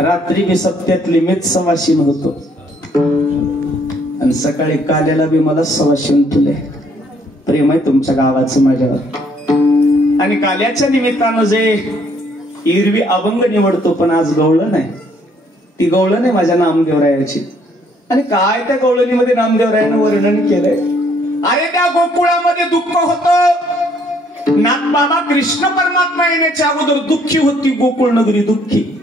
रात्री बी सप्त्यातली मीच सवाशीन होतो आणि सकाळी काल्याला बी मला सवाशीन तुले. प्रेम आहे तुमच्या गावाचं माझ्यावर. आणि काल्याच्या निमित्तानं जे एरवी अभंग निवडतो पण आज गवळण नाही, ती गवळण आहे माझ्या नामदेवरायाची. आणि काय त्या गवळणीमध्ये नामदेवरायानं वर्णन केलंय. अरे त्या गोकुळामध्ये दुःख होतं. नाथबाबा कृष्ण परमात्मा येण्याच्या अगोदर दुःखी होती गोकुळ नगरी, दुःखी.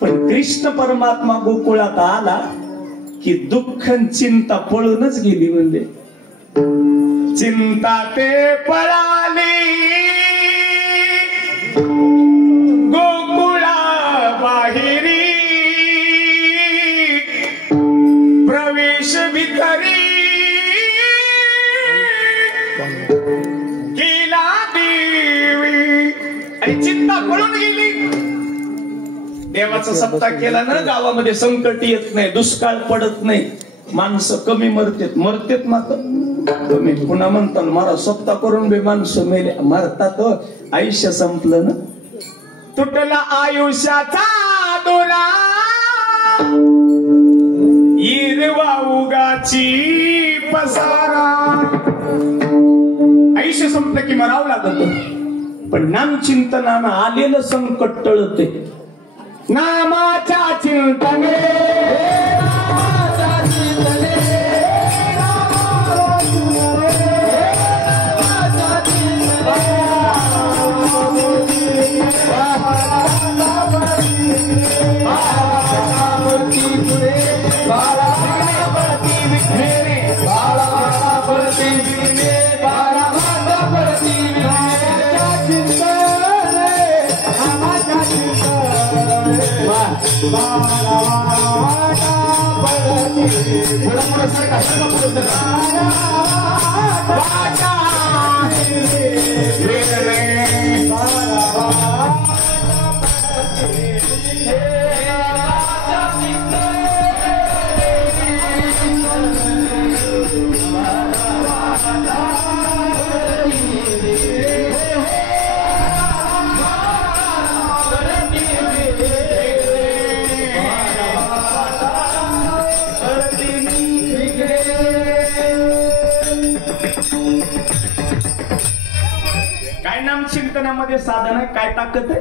पण कृष्ण परमात्मा गोकुळात आला की दुःख चिंता पळूनच गेली. म्हणजे चिंता ते पळाली गोकुळा बाहेरी, प्रवेश भितरी केला देवी. आणि चिंता पळून गेली. देवाचा सप्ताह केला ना, गावामध्ये संकट येत नाही, दुष्काळ पडत नाही, माणसं कमी मरतेत मात्र कमी. पुन्हा म्हणतात मला सप्ताह करून बी माणसं मेले, मरतात. आयुष्य संपलं ना. तुटला आयुष्याचा दोरा, हिरवा उगाची पसारा. आयुष्य संपलं की मरावं लागत. पण नामचिंतनानं आलेलं संकट टळते. नामाच्या चिंतने चिंतनामध्ये साधन आहे. काय ताकद आहे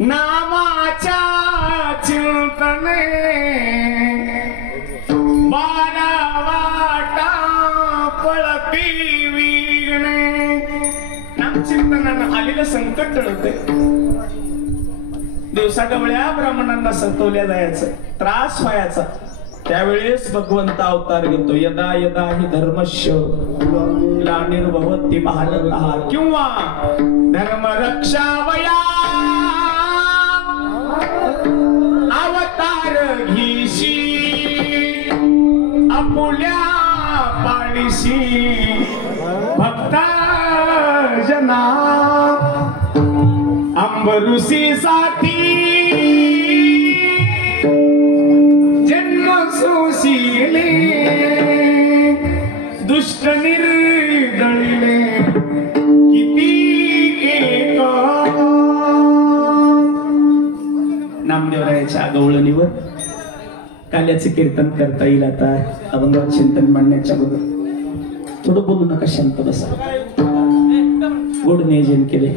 नामाच्या चिंतने, बारा वाटा पळती विघ्ने. नामचिंतनानं आलेलं संकट टळते. दिवसा गवळ्या ब्राह्मणांना सतवल्या जायचं, त्रास व्हायचा. त्यावेळेस भगवंत अवतार घेतो. यदा यदा हि धर्मस्य ग्लानिर्भवति भारतः किंवा धर्म रक्षावया अवतार घेशी आपुल्या पाळीशी भक्ता जना अंबरुसी साठी सुशीले दुष्ट निर्दळले किती एक. नामदेवरायाच्या गवळणीवर काल्याचे कीर्तन करता येईल. आता अभंग चिंतन मांडण्याच्या बरोबर थोडं बोलू नका, शांत बसा. गोड नियोजन केले.